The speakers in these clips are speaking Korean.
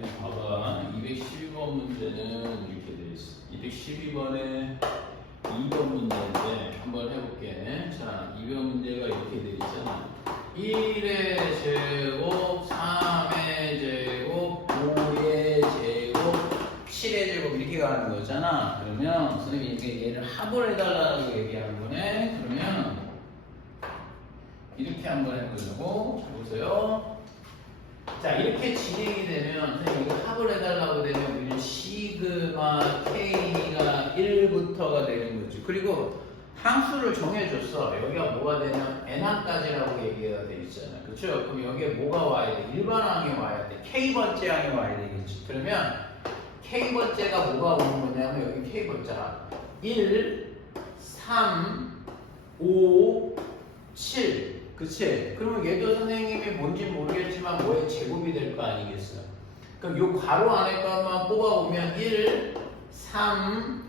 네, 봐봐. 212번 문제는 이렇게 돼 있어. 212번에 2번 문제인데 한번 해볼게. 자, 2번 문제가 이렇게 돼 있잖아. 1의 제곱, 3의 제곱, 5의 제곱, 7의 제곱 이렇게 가는 거잖아. 그러면 선생님이 이게 얘를 합을 해달라고 얘기하는 거네. 그러면 이렇게 한번 해보려고. 자, 보세요. 자, 이렇게 진행이 되면 선생님 이거 합을 해달라고 되면 우리는 시그마 K가 1부터가 되는 거지. 그리고 항수를 정해줬어. 여기가 뭐가 되냐면 n항까지라고 얘기가 돼 있잖아. 그렇죠? 그럼 여기에 뭐가 와야 돼? 일반항이 와야 돼. K번째 항이 와야 되겠지. 그러면 K번째가 뭐가 오는 거냐면 여기 K번째랑 1, 3, 5, 7 그치? 그러면 얘도 선생님이 뭔지 모르겠지만 뭐의 제곱이 될 거 아니겠어? 그럼 요 괄호 안에 것만 뽑아보면 1, 3,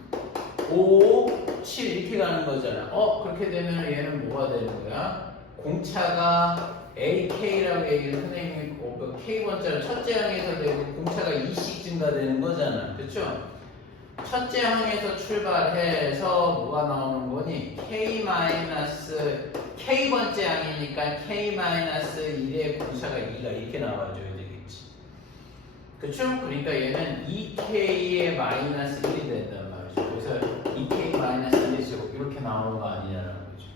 5, 7 이렇게 가는 거잖아. 그렇게 되면 얘는 뭐가 되는 거야? 공차가 AK라고 얘기해서 선생님이 K번째를 첫째 항에서 되고 공차가 2씩 증가되는 거잖아. 그쵸? 첫째 항에서 출발해서 뭐가 나오는 거니? K번째 항이니까 K-1의 공차가 2가 이렇게 나와줘야 되겠지. 그쵸? 그러니까 얘는 2K의 마이너스 1이 된단 말이죠. 그래서 2K 마이너스 1이 이렇게 나오는 거 아니냐는 거죠.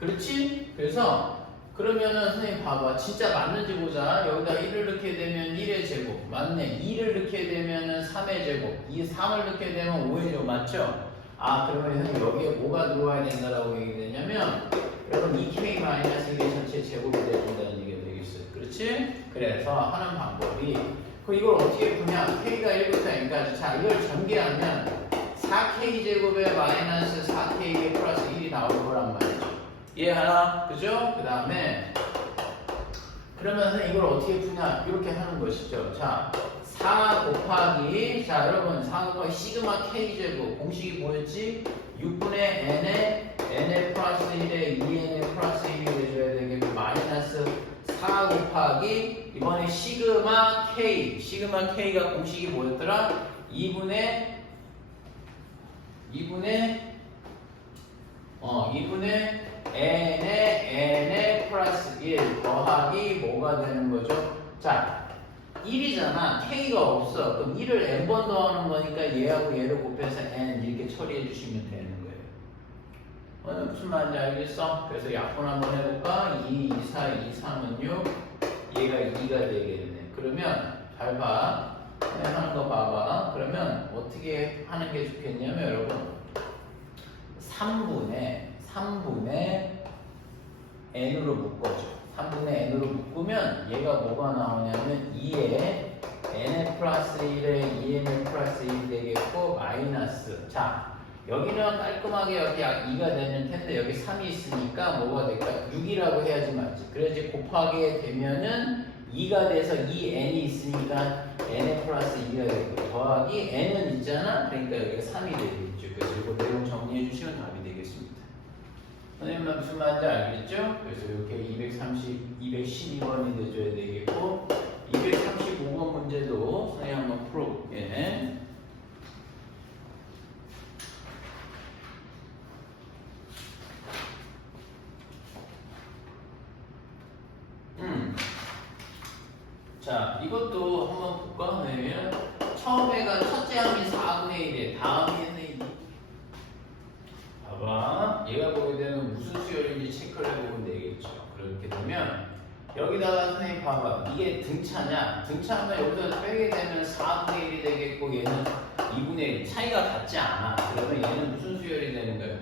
그렇지? 그래서 그러면은 선생님 봐봐. 진짜 맞는지 보자. 여기다 1을 넣게 되면 1의 제곱. 맞네. 2를 넣게 되면은 3의 제곱. 이 3을 넣게 되면 5의 제곱. 맞죠? 그러면 선생님 여기에 뭐가 들어와야 된다라고 얘기되냐면 여러분 2K-1의 전체 제곱이 된다는 얘기가 되겠어요. 그렇지? 그래서 하는 방법이 이걸 어떻게 푸냐? K가 1부터 n까지. 자, 이걸 전개하면 4K 제곱에 마이너스 4K에 플러스 1이 나올 거란 말이죠. 이해하나? 그죠? 그 다음에 그러면 선생님 이걸 어떻게 푸냐? 이렇게 하는 것이죠. 자, 4 곱하기 자 여러분 4 곱하기 시그마 K제곱 공식이 뭐였지? 6분의 n의 플러스 1에 2n의 플러스 1이 해줘야 되겠고 마이너스 4 곱하기 이번에 시그마 K가 공식이 뭐였더라? 2분의 n의 플러스 1 더하기 뭐가 되는 거죠? 자, 1이잖아. K가 없어. 그럼 1을 n번 더하는 거니까 얘하고 얘를 곱해서 n 이렇게 처리해 주시면 되는 거예요. 무슨 말인지 알겠어? 그래서 약분 한번 해볼까? 2, 2, 4, 2, 3은 6 얘가 2가 되겠네. 그러면 잘 봐. 그냥 하는 거 봐봐. 그러면 어떻게 하는 게 좋겠냐면 여러분 3분의 n으로 묶어줘. 3분의 n으로 묶으면 얘가 뭐가 나오냐면 2에 n의 플러스 1에 2n의 플러스 1이 되겠고 마이너스 자 여기는 깔끔하게 여기 2가 되는 텐데 여기 3이 있으니까 뭐가 될까? 6이라고 해야지 맞지. 그래야지 곱하게 되면은 2가 돼서 2n이 있으니까 n의 플러스 2가 되고 더하기 n은 있잖아. 그러니까 여기가 3이 되겠죠. 그래서 이거 내용 정리해 주시면 답이 되겠습니다. 선생님은 무슨 말인지 알겠죠? 그래서 이렇게 212번이 돼줘야 되겠고 235번 문제도 선생님 한번 풀어볼게. 자, 이것도 한번 볼까? 그러면 처음에가 첫째 항이 4분의 1이에요. 다음에 봐봐. 얘가 보게 되면 무슨 수열인지 체크를 해보면 되겠죠. 그렇게 되면 여기다가 선생님 봐봐. 이게 등차냐? 등차하면 여기서 빼게 되면 4분의 1이 되겠고 얘는 2분의 1. 차이가 같지 않아. 그러면 얘는 무슨 수열이 되는 거예요?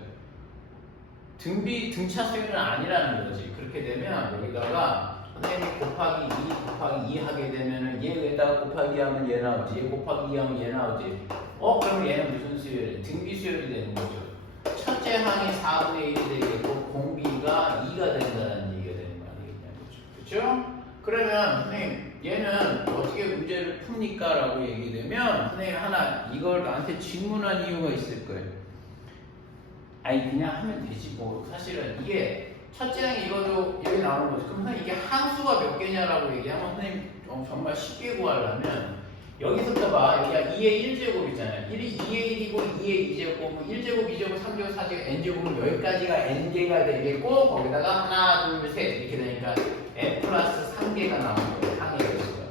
등차 수열은 아니라는 거지. 그렇게 되면 여기다가 선생님이 곱하기 2 하게 되면은 얘에다가 곱하기 하면 얘 나오지. 얘 곱하기 2 하면 얘 나오지. 그럼 얘는 무슨 수열이? 등비 수열이 되는 거죠. 첫째 항이 4분의 1이 되겠고 공비가 2가 된다는 얘기가 되는 거 아니겠냐는 거죠. 그렇죠? 그러면 선생님 얘는 어떻게 문제를 풉니까? 라고 얘기되면 선생님 하나 이걸 나한테 질문한 이유가 있을 거예요. 아니 그냥 하면 되지 뭐 사실은 이게 첫째 항이 이거도 여기 나오는 거죠. 그럼 선생님 이게 항수가 몇 개냐라고 얘기하면 선생님 정말 쉽게 구하려면 여기서부터 봐. 여기가 2의 1제곱 있잖아요. 1이 2의 1이고 2의 2제곱, 1제곱, 2제곱, 3제곱, 4제곱, n제곱은 여기까지가 n개가 되겠고 거기다가 하나, 둘, 셋 이렇게 되니까 n 플러스 3개가 나오는 거예요. 항이 여기서요.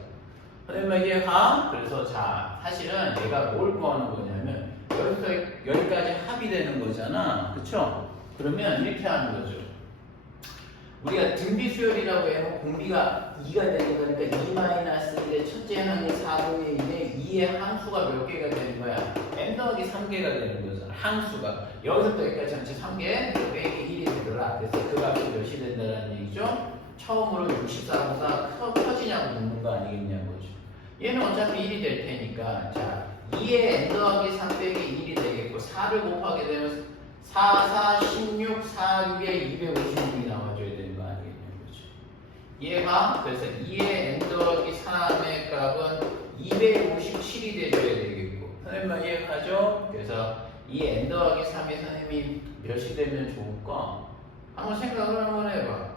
선생님 이해가? 그래서 자, 사실은 얘가 뭘 구하는 거냐면 여기서 여기까지 합이 되는 거잖아. 그쵸? 그러면 이렇게 하는 거죠. 우리가 등비 수열이라고 해서 공비가 2가 되는 거니까 2-1의 첫째 항이 4분의 1에 2의 항수가 몇 개가 되는 거야? n 더하기 3개가 되는 거잖아. 항수가. 여기서부터 여기까지 전체 3개, 빼기 1이 되더라. 그래서 그 값이 몇이 된다는 얘기죠? 처음으로 64보다 커지냐고 묻는 거 아니겠냐는 거죠. 얘는 어차피 1이 될 테니까 자 2의 n 더하기 3 빼기 1이 되겠고 4를 곱하게 되면 4, 4, 16, 4, 6에 256이 나와줘야 되는 거 아니겠냐는 거죠. 얘가 그래서 2의 n 더하기 3의 값은 257이 돼줘야 되겠고 선생님만 이해가죠? 그래서 2의 n 더하기 3이 선생님이 몇이 되면 좋을까? 한번 생각을 한번 해봐.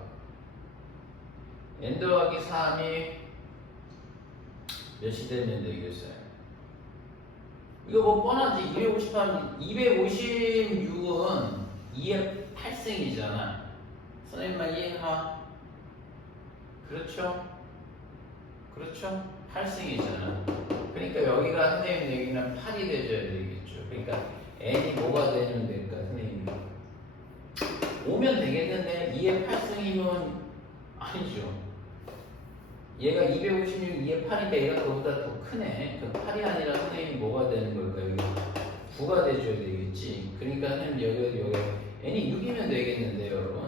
n 더하기 3이 몇이 되면 되겠어요? 이거 뭐 뻔하지. 250하면 256은 2의 8승이잖아. 선생님만 이해가? 그렇죠? 그렇죠? 8승이잖아. 그러니까 여기가 선생님 얘기는 8이 돼줘야 되겠죠. 그러니까 n이 뭐가 되면 될까? 선생님이 오면 되겠는데 2의 8승이면 아니죠. 얘가 256, 2의 8인데 얘가 그거보다 더 크네. 그 8이 아니라 선생님이 뭐가 되는 걸까요? 여기 9가 돼줘야 되겠지. 그러니까 선생님 여기 n이 6이면 되겠는데 여러분.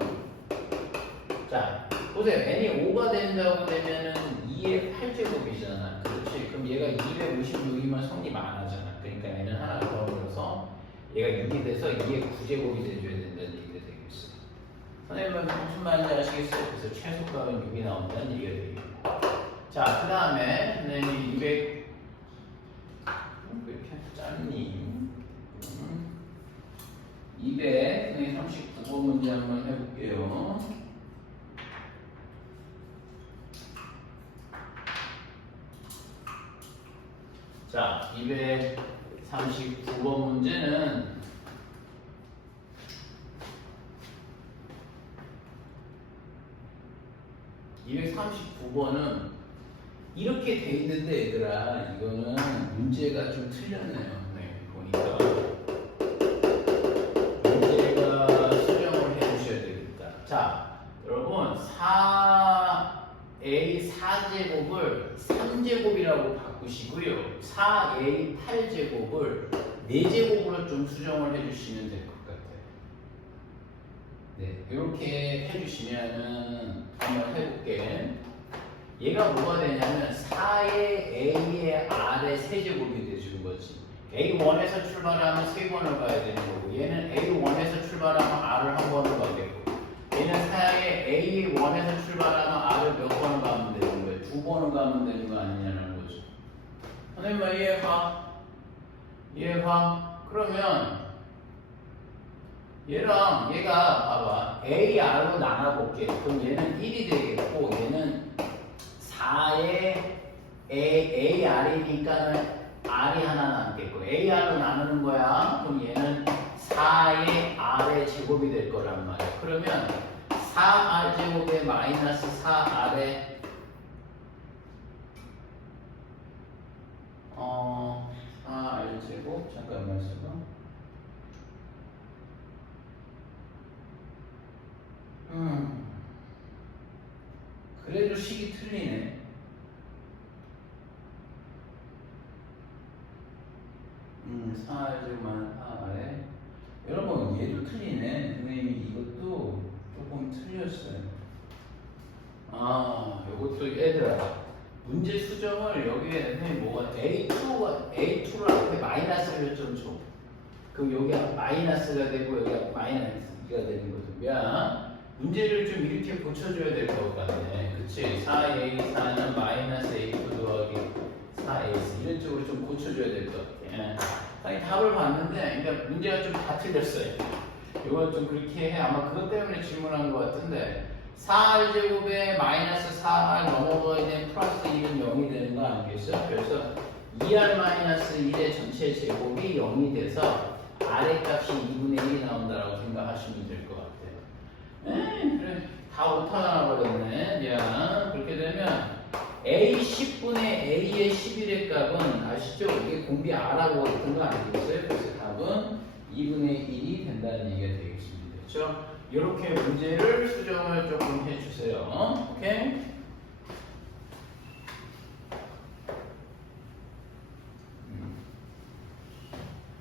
자 보세요. n이 5가 된다고 되면은 2의 8제곱이잖아. 그렇지. 그럼 얘가 256이면 성립 안 하잖아. 그러니까 n은 하나 더 넣어서 얘가 6이 돼서 2의 9제곱이 돼줘야 된다는 얘기가 되겠어. 선생님은 무슨 말인지 아시겠어요? 그래서 최소값은 6이 나온다는 얘기가 되겠고. 자, 그 다음에 선생님이 200 왜 이렇게 짧니? 239번 문제 한번 해볼게요. 자, 239번 문제는 이렇게 돼 있는데 얘들아 이거는 문제가 좀 틀렸네요. 네, 보니까 문제가 수정을 해주셔야 되겠다. 자, 여러분 4a 4제곱을 3제곱이라고 바꾸시고요. 4a 8제곱을 4제곱으로 좀 수정을 해주시면 될 것 같아요. 네, 이렇게 해주시면은 한번 해볼게. 얘가 뭐가 되냐면 4의 a의 r의 세제곱이 되는 거지. a1에서 출발하면 3번을 가야 되는 거고 얘는 a1에서 출발하면 r을 한 번을 가겠고 얘는 4의 a1에서 출발하면 r을 몇 번을 가면 되는 거예요? 2번을 가면 되는 거 아니냐는 거죠. 선생님 이해가? 이해가? 그러면 얘랑 얘가 봐봐 AR로 나눠볼게. 그럼 얘는 1이 되겠고 얘는 4의 AR이니까는 R이 하나 남겠고 AR로 나누는 거야. 그럼 얘는 4의 R의 제곱이 될 거란 말이야. 그러면 4R 제곱에 마이너스 4R의 4R 제곱 잠깐만 있어봐. 그래도 식이 틀리네. 사제곱만 4에 여러분 얘도 틀리네. 선생님이 이것도 조금 틀렸어요. 요것도 얘들아 문제 수정을 여기에 선생님 뭐가 A2를 앞에 마이너스를 좀 줘. 그럼 여기가 마이너스가 되고 여기가 마이너스가 되는 거죠. 야 문제를 좀 이렇게 고쳐줘야 될 것 같네. 그치? 4a 4는 마이너스 a2 더하기 4a 이런 쪽으로 좀 고쳐줘야 될 것 같아. 아니 답을 봤는데 그러니까 문제가 좀 다 틀렸어요. 이건 좀 그렇게 해. 아마 그것 때문에 질문한 것 같은데 4r제곱에 마이너스 4r 넘어가야 플러스 1은 0이 되는 거 아니겠어요? 그래서 2r-1의 전체 제곱이 0이 돼서 r의 값이 2분의 1이 나온다라고 생각하시면 될 것 같아요. 그래. 다 오타가 나버렸네. 미안. 그렇게 되면 a 10분의 a의 11의 값은 아시죠? 이게 공비 r하고 같은 거 아니겠어요? 그래서 답은 2분의 1이 된다는 얘기가 되겠습니다. 그렇죠? 이렇게 문제를 수정을 조금 해주세요. 오케이?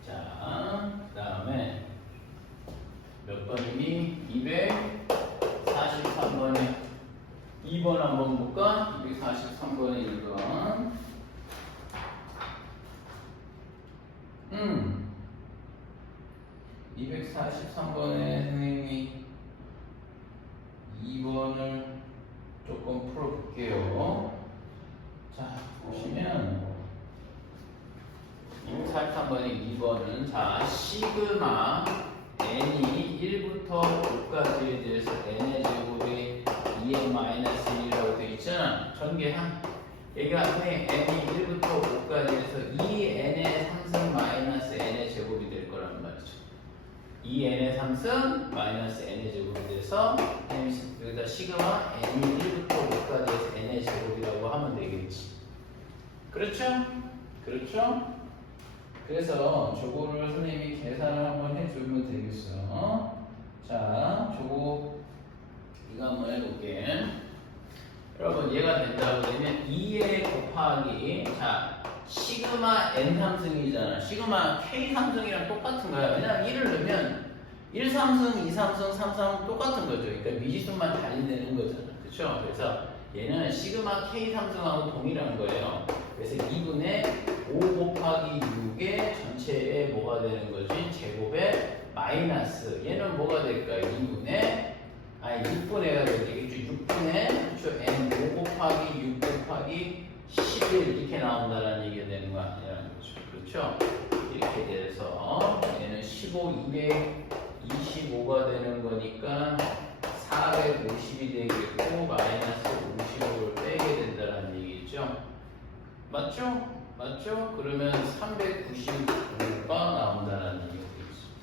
자, 그 다음에 몇 번이니? 243번에 2번 한번 볼까? 243번에 1번. 243번에 선생님이 2번을 조금 풀어볼게요. 자, 보시면 243번에 2번은 자, 시그마 n이 1부터 5까지에 대해서 n의 제곱이 2n-1이라고 되어 있잖아. 전개한 얘가 n이 1부터 5까지 해서 2n의 상승 마이너스 n의 제곱이 될 거란 말이죠. 2n의 상승 마이너스 n의 제곱이 돼서 여기다 시그마 n이 1부터 5까지 해서 n의 제곱이라고 하면 되겠지. 그렇죠? 그렇죠? 그래서 저거를 선생님이 계산을 한번 해주면 되겠어. 자, 저거 이거 한번 해볼게. 여러분 얘가 된다고 되면 2에 곱하기 자 시그마 n 상승이잖아. 시그마 k 상승이랑 똑같은 거야. 왜냐면 1을 넣으면 1 상승, 2 상승, 3 상승 똑같은 거죠. 그러니까 미지수만 달리는 거잖아. 그렇죠? 그래서 얘는 시그마 k 상승하고 동일한 거예요. 그래서 2분의 5 곱하기 6의 전체에 뭐가 되는 거지? 제곱에 마이너스 얘는 뭐가 될까요? 2분의 6분의가 되겠죠. 6분의 그렇죠? n 5 곱하기 6 곱하기 11 이렇게 나온다는 얘기가 되는 거 아니라는 거죠. 그렇죠? 이렇게 돼서 얘는 15, 225가 되는 거니까 450이 되겠고 마이너스 55를 빼게 된다는 얘기죠. 맞죠? 맞죠? 그러면 395가 나온다는 얘기가 되겠습니다.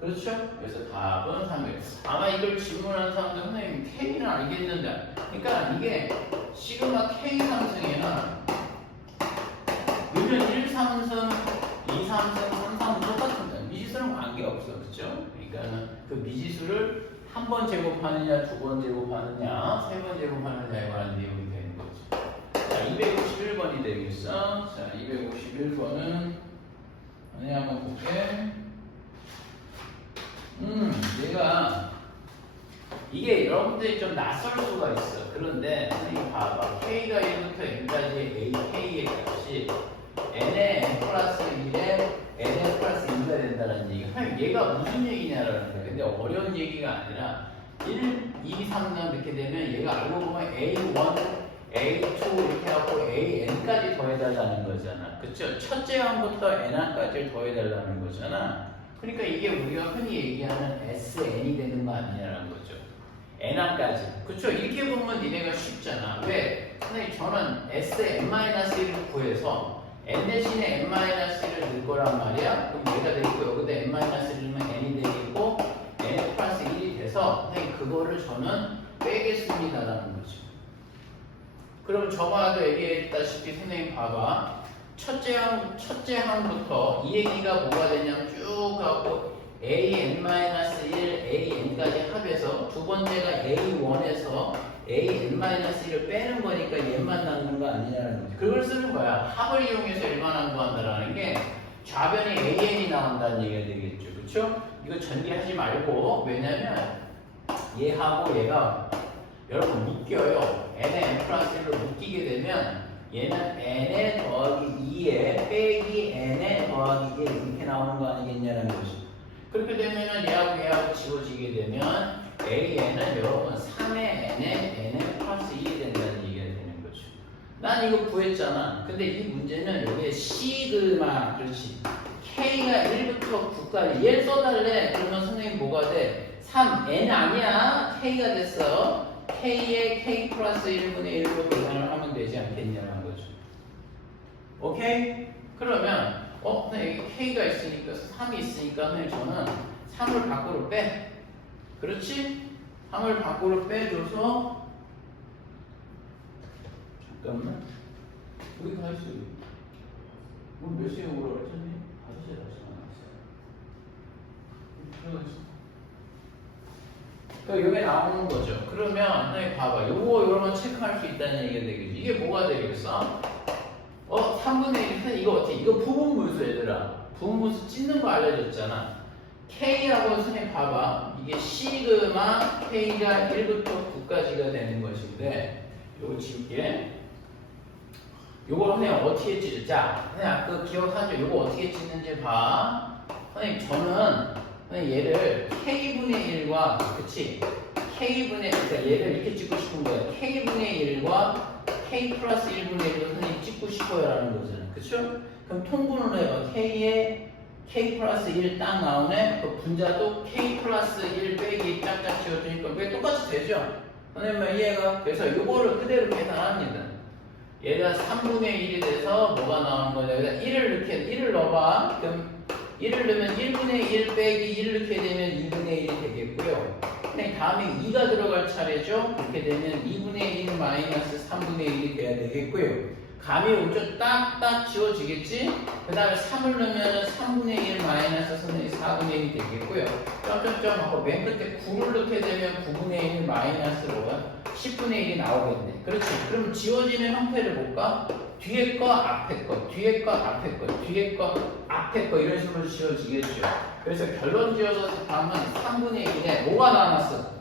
그렇죠? 그래서 답은 300. 아마 이걸 질문하는 사람들 선생님 K는 알겠는데 그러니까 이게 시그마 K 상승에는 넣으면 1 상승, 2 상승, 3 상승 똑같습니다. 미지수는 관계없어. 그렇죠? 그러니까 그 미지수를 한 번 제곱하느냐, 두 번 제곱하느냐, 세 번 제곱하느냐에 관한 내용이 되는 거죠. 자, 251번이 되겠어. 자, 251번은 어디 한번 볼게. 얘가 이게 여러분들이 좀 낯설 수가 있어. 그런데 선생님 봐봐. K가 1부터 N까지의 AK의 값이 N의 N 플러스 1에 N의 플러스 2가 된다는 얘기가 얘가 무슨 얘기냐라는 거예요. 근데 어려운 얘기가 아니라 1, 2, 3년 이렇게 되면 얘가 알고 보면 A1, A2 이렇게 하고 AN까지 더해달라는 거잖아. 그쵸? 첫째 항부터 N항까지 더해달라는 거잖아. 그러니까 이게 우리가 흔히 얘기하는 SN이 되는 거 아니냐라는 거죠. N항까지. 그쵸? 이렇게 보면 니네가 쉽잖아. 왜? 선생님 저는 SN-1을 구해서 N 대신에 N-1을 넣을 거란 말이야. 그럼 얘가 되겠고 여기다 N-1을 넣으면 N이 되겠고 N 플러스 1이 돼서 선생님 그거를 저는 빼겠습니다라는 거죠. 그럼 저번에도 얘기했다시피 선생님 봐봐. 첫째 항부터 이 얘기가 뭐가 되냐면 쭉 가고 AN-1, AN까지 합해서 두 번째가 A1에서 AN-1을 빼는 거니까 얘만 남는 거 아니냐는 거지. 그걸 쓰는 거야. 합을 이용해서 일반항 구한다라는 게 좌변이 AN이 나온다는 얘기가 되겠죠. 그렇죠? 이거 전개하지 말고 왜냐면 얘하고 얘가 여러분 묶여요. n에 n 플러스 1로 묶이게 되면 얘는 n에 더하기 2에 빼기 n에 더하기 1 이렇게 나오는 거 아니겠냐는 거죠. 그렇게 되면은 얘하고 지워지게 되면 AN은 여러분 3의 n에 n에 플러스 1이 된다는 얘기가 되는 거죠. 난 이거 구했잖아. 근데 이 문제는 여기에 시그마, 그렇지. K가 1부터 9까지 얘를 써달래. 그러면 선생님 뭐가 돼? 3, N 아니야. K가 됐어. K에 K 플러스 1분의 1로 계산을 하면 되지 않겠냐는 거죠. 오케이? 그러면 선생님 K가 있으니까 3이 있으니까 선생님 저는 3을 밖으로 빼. 그렇지? 3을 밖으로 빼줘서 잠깐만 여기 다 있어. 오늘 몇 시에 오라고 했더니 5시에 다시 나왔어. 그러니까 여기 나오는 거죠. 그러면 선생님 봐봐. 요거 요러면 체크할 수 있다는 얘기가 되겠지. 이게 뭐가 되겠어? 3분의 1 이거 어떻게? 이거 부분분수 얘들아. 부분분수 찢는 거 알려줬잖아. K라고 선생님 봐봐. 이게 시그마 K가 1부터 9까지가 되는 것인데 요거 지울게. 요거 선생님 어떻게 찢자? 선생님 아까 기억하죠? 요거 어떻게 찢는지 봐. 선생님 저는 얘를 K분의 1과 그치? 그러니까 얘를 이렇게 찍고 싶은 거야. K분의 1과 K 플러스 1분의 1로 선생님 찍고 싶어요 라는 거잖아. 그쵸? 그럼 통분을 해봐. K에 K 플러스 1 딱 나오네. 그 분자도 K 플러스 1 빼기 짝짝 지워주니까 그게 똑같이 되죠? 선생님 이해가? 그래서 이거를 그대로 계산합니다. 얘가 3분의 1이 돼서 뭐가 나오는 거냐? 여기다 1을 넣어봐. 그럼 1을 넣으면 1분의 1 빼기 1 넣게 되면 2분의 1이 되겠고요. 근데 다음에 2가 들어갈 차례죠. 그렇게 되면 2분의 1 마이너스 3분의 1이 돼야 되겠고요. 감이 오죠? 딱딱 지워지겠지? 그 다음에 3을 넣으면 3분의 1 마이너스 4분의 1이 되겠고요. 점점점 하고 맨 끝에 9를 넣게 되면 9분의 1 마이너스 뭐가? 10분의 1이 나오겠네. 그렇지. 그럼 지워지는 형태를 볼까? 뒤에 거, 앞에 거, 뒤에 거, 앞에 거, 뒤에 거, 앞에 거 이런 식으로 지워지겠죠. 그래서 결론 지어서 하면 3분의 1에 뭐가 남았어?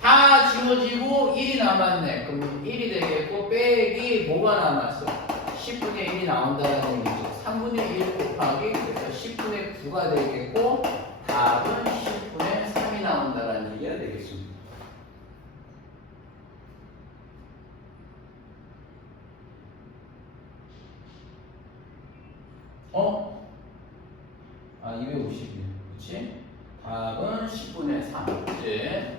다 지워지고 1이 남았네. 그럼 1이 되겠고 빼기 뭐가 남았어? 10분의 1이 나온다는 얘기죠. 3분의 1 곱하기 그래서 10분의 9가 되겠고 답은 10분의 3이 나온다는 얘기가 되겠습니다. 아 250이네. 그치? 답은 10분의 3. 그치?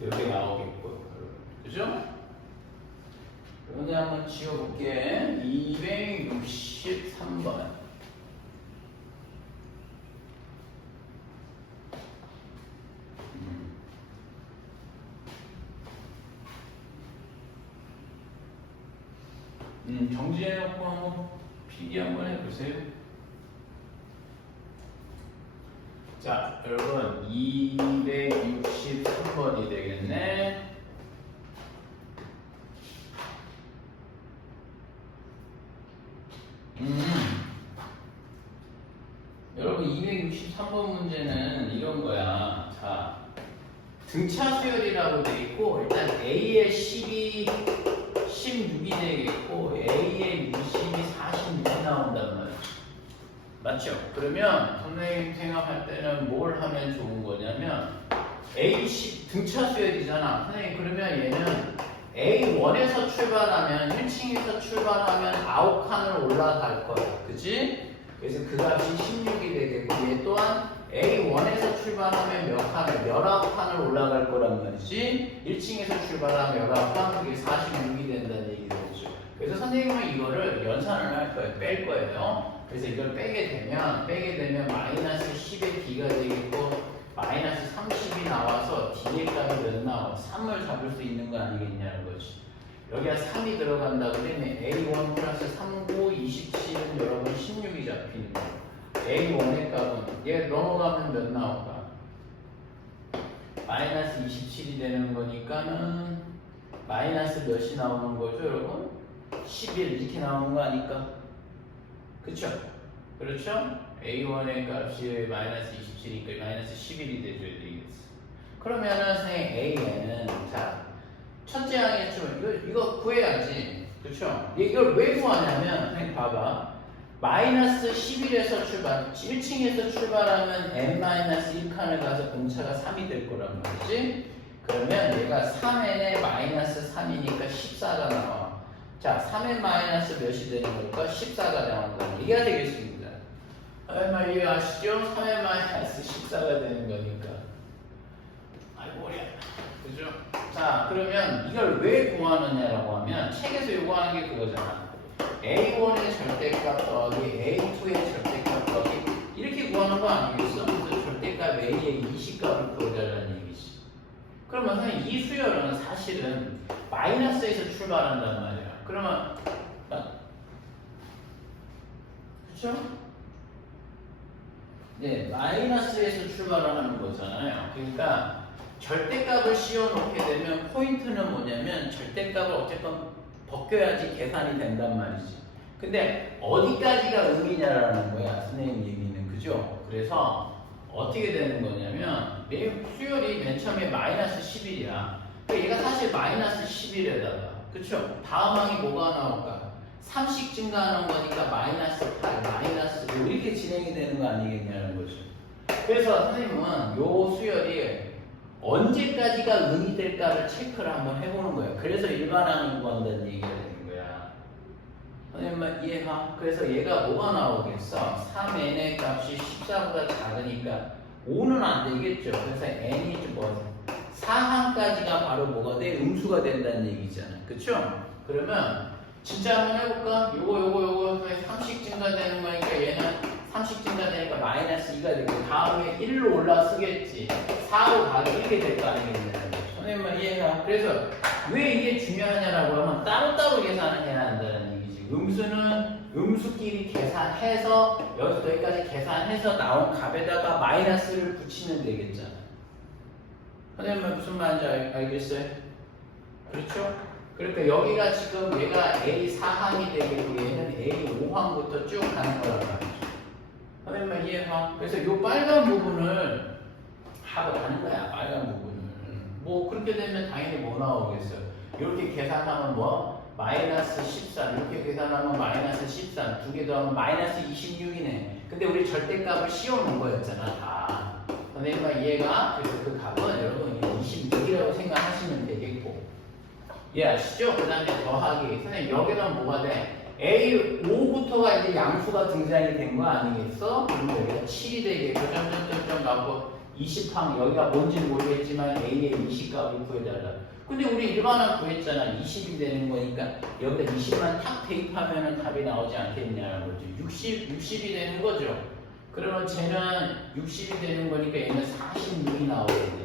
이렇게 나오겠고. 그죠? 그런데 한번 지워볼게. 263번. 정지해놓고 한번 필기 한번 해보세요. 자, 여러분 263번이 되겠네. 여러분 263번 문제는 이런 거야. 자, 등차 수열이라고 돼 있고 일단 A의 10이 16이 되겠고 A의 60이 46이 나온단 말이야. 맞죠? 그러면 선생님 생각할 때는 뭘 하면 좋은 거냐면 A10 등차 수열이잖아. 선생님 그러면 얘는 A1에서 출발하면 1층에서 출발하면 9칸을 올라갈 거야. 그치? 그래서 그 값이 16이 되겠고 얘 또한 A1에서 출발하면 몇 칸을? 19칸을 올라갈 거란 말이지. 1층에서 출발하면 19칸 그게 46이 된다는 얘기죠. 그래서 선생님은 이거를 연산을 할 거예요. 뺄 거예요. 그래서 이걸 빼게 되면 마이너스 10의 D가 되겠고 마이너스 30이 나와서 D의 값이 몇 나와? 3을 잡을 수 있는 거 아니겠냐는 거지. 여기가 3이 들어간다 그러면 A1 플러스 3, 9, 27은 여러분 16이 잡히는 거예요. A1의 값은 얘 넘어가면 몇 나올까? 마이너스 27이 되는 거니까는 마이너스 몇이 나오는 거죠 여러분? 11 이렇게 나오는 거 아닐까? 그쵸? 그렇죠? A1의 값이 마이너스 27이니까 마이너스 11이 돼줘야 되겠어. 그러면은 선생님 A에는 자 첫째 항이었지만 이거 구해야지. 그쵸? 이걸 왜 구하냐면 선생님 봐봐. 마이너스 11에서 출발 1층에서 출발하면 n-1칸을 가서 공차가 3이 될 거란 말이지. 그러면 얘가 3n에 마이너스 3이니까 14가 나와. 자, 3n 마이너스 몇이 되는 걸까? 14가 나온다. 이게 되겠습니다. 3의 이해 아시죠? 3의 마이너스 14가 되는 거니까. 아이고 머리야. 그죠? 자 그러면 이걸 왜 구하느냐라고 하면 책에서 요구하는 게 그거잖아. A1의 절대값 더하기 A2의 절대값 더하기 이렇게 구하는 거 아니겠어? 그래서 절대값 A의 20값을 구해달라는 얘기지. 그러면 선생님 이 수열은 사실은 마이너스에서 출발한단 말이야. 그러면 그쵸? 네, 마이너스에서 출발을 하는 거잖아요. 그러니까 절대값을 씌워놓게 되면 포인트는 뭐냐면 절대값을 어쨌건 벗겨야지 계산이 된단 말이지. 근데 어디까지가 의미냐라는 거야, 선생님 얘기는. 그죠? 그래서 어떻게 되는 거냐면 내 수열이 맨 처음에 마이너스 11이야. 그러니까 얘가 사실 마이너스 11에다가 그쵸? 다음 항이 뭐가 나올까? 3씩 증가하는 거니까 마이너스 8, 마이너스 5 이렇게 진행이 되는 거 아니겠냐는 거죠. 그래서 선생님은 요 수열이 언제까지가 응이 될까를 체크를 한번 해보는 거예요. 그래서 일반항을 구한다는 얘기가 되는 거야. 선생님만 이해가? 그래서 얘가 뭐가 나오겠어? 3n의 값이 14보다 작으니까 5는 안 되겠죠. 그래서 n이 좀 뭐 4항까지가 바로 뭐가 돼? 음수가 된다는 얘기잖아. 그쵸? 그러면 진짜 한번 해볼까? 요거 3씩 증가되는 거니까 얘는 3씩 증가되니까 마이너스 2가 되고 다음에 1로 올라 쓰겠지. 4로 가도 이렇게 될 거 아니겠냐는 거죠. 선생님만 이해가? 그래서 왜 이게 중요하냐라고 하면 따로따로 계산을 해야 한다는 얘기지. 음수는 음수끼리 계산해서 여기까지 계산해서 나온 값에다가 마이너스를 붙이면 되겠잖아. 선생님만 무슨 말인지 알겠어요? 그렇죠? 그러니까 여기가 지금 얘가 A4항이 되겠고 얘는 A5항부터 쭉 가는 거란 말이죠. 선생님만 이해가? 그래서 이 빨간 부분을 하고 가는 거야. 빨간 부분을. 뭐 그렇게 되면 당연히 뭐 나오겠어요? 이렇게 계산하면 뭐? 마이너스 13 이렇게 계산하면 마이너스 13 두 개 더하면 마이너스 26이네. 근데 우리 절대값을 씌워놓은 거였잖아 다. 선생님만 이해가? 그래서 그 값은 여러분 26이라고 생각하시면 되겠고 이해하시죠? 그 다음에 더하기. 선생님 여기는 뭐가 돼? A5부터가 이제 양수가 등장이 된 거 아니겠어? 그러면 여기가 7이 되겠고 점점점점 가고 20항 여기가 뭔지 모르겠지만 A의 20값을 구해달라. 근데 우리 일반항 구했잖아. 20이 되는 거니까 여기다 20만 탁 대입하면 답이 나오지 않겠냐는 거죠. 60이 되는 거죠. 그러면 쟤는 60이 되는 거니까 얘는 46이 나오겠네.